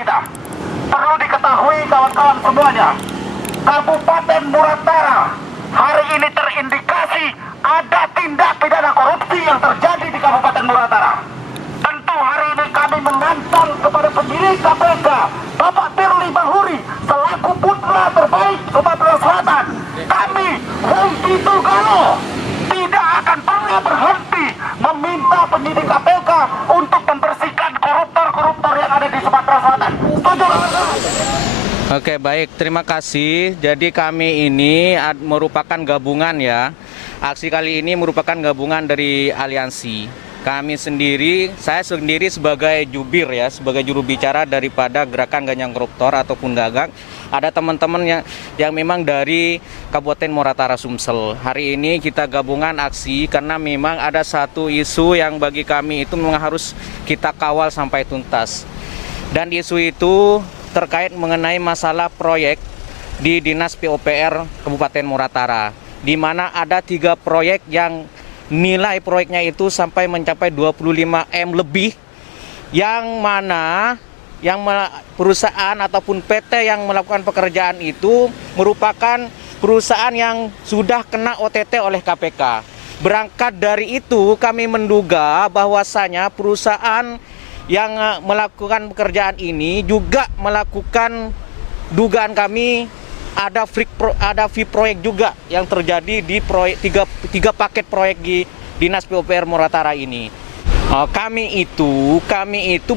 kita. Perlu diketahui kawan-kawan semuanya, Kabupaten Muratara hari ini terindikasi ada tindak pidana korupsi yang terjadi di Kabupaten Muratara. Tentu hari ini kami menantang kepada penyidik KPK Bapak Firly Bahuri selaku putra terbaik Sumatera Selatan. Kami Wongki Tugalo tidak akan pernah berhenti meminta penyidik KPK untuk membersihkan koruptor-koruptor yang ada di Sumatera Selatan. Setuju? Oke, baik, terima kasih. Jadi kami ini merupakan gabungan ya. Aksi kali ini merupakan gabungan dari aliansi. Saya sendiri sebagai jubir ya, sebagai juru bicara daripada Gerakan Ganyang Koruptor ataupun Gagak. Ada teman-teman yang memang dari Kabupaten Muratara Sumsel. Hari ini kita gabungan aksi karena memang ada satu isu yang bagi kami itu memang harus kita kawal sampai tuntas. Dan isu itu terkait mengenai masalah proyek di Dinas PUPR Kabupaten Muratara, di mana ada 3 proyek yang nilai proyeknya itu sampai mencapai 25 M lebih, yang mana perusahaan ataupun PT yang melakukan pekerjaan itu merupakan perusahaan yang sudah kena OTT oleh KPK. Berangkat dari itu kami menduga bahwasanya perusahaan yang melakukan pekerjaan ini juga melakukan, dugaan kami ada fee proyek juga yang terjadi di proyek tiga paket proyek di Dinas PUPR Muratara ini. Kami itu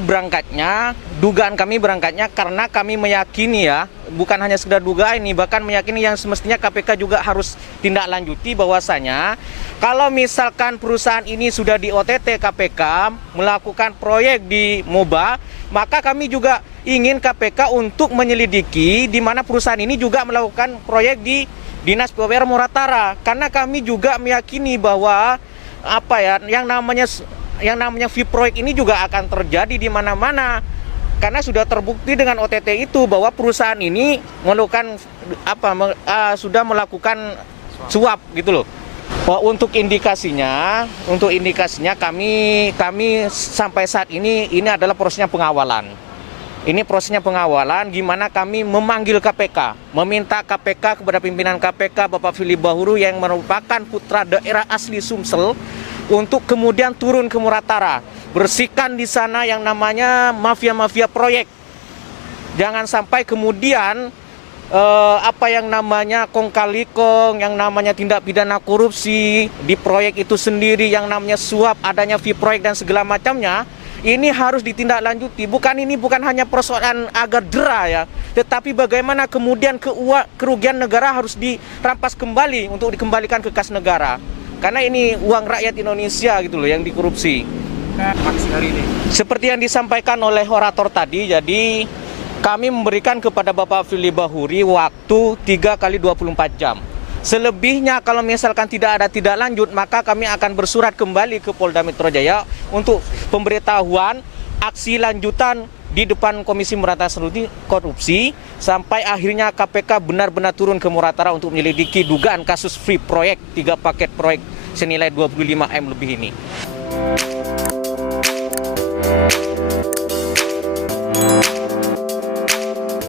berangkatnya, dugaan kami berangkatnya karena kami meyakini ya, bukan hanya sekedar dugaan ini, bahkan meyakini yang semestinya KPK juga harus tindak lanjuti bahwasanya kalau misalkan perusahaan ini sudah di OTT KPK melakukan proyek di MOBA, maka kami juga ingin KPK untuk menyelidiki di mana perusahaan ini juga melakukan proyek di Dinas PUPR Muratara, karena kami juga meyakini bahwa yang namanya fee proyek ini juga akan terjadi di mana-mana, karena sudah terbukti dengan OTT itu bahwa perusahaan ini sudah melakukan suap gitu loh. Untuk indikasinya kami sampai saat ini adalah prosesnya pengawalan. Ini prosesnya pengawalan gimana kami memanggil KPK, meminta KPK kepada pimpinan KPK Bapak Firly Bahuri yang merupakan putra daerah asli Sumsel untuk kemudian turun ke Muratara, bersihkan di sana yang namanya mafia-mafia proyek. Jangan sampai kemudian yang namanya kong kali kong, yang namanya tindak pidana korupsi di proyek itu sendiri, yang namanya suap, adanya fee proyek dan segala macamnya, ini harus ditindaklanjuti. Ini bukan hanya persoalan agar jera ya, tetapi bagaimana kemudian kerugian negara harus dirampas kembali untuk dikembalikan ke kas negara. Karena ini uang rakyat Indonesia gitu loh yang dikorupsi. Seperti yang disampaikan oleh orator tadi, jadi kami memberikan kepada Bapak Firly Bahuri waktu 3 kali 24 jam. Selebihnya kalau misalkan tidak ada tindak lanjut, maka kami akan bersurat kembali ke Polda Metro Jaya untuk pemberitahuan aksi lanjutan di depan Komisi Pemberantasan Korupsi sampai akhirnya KPK benar-benar turun ke Muratara untuk menyelidiki dugaan kasus free proyek 3 paket proyek senilai 25 M lebih ini.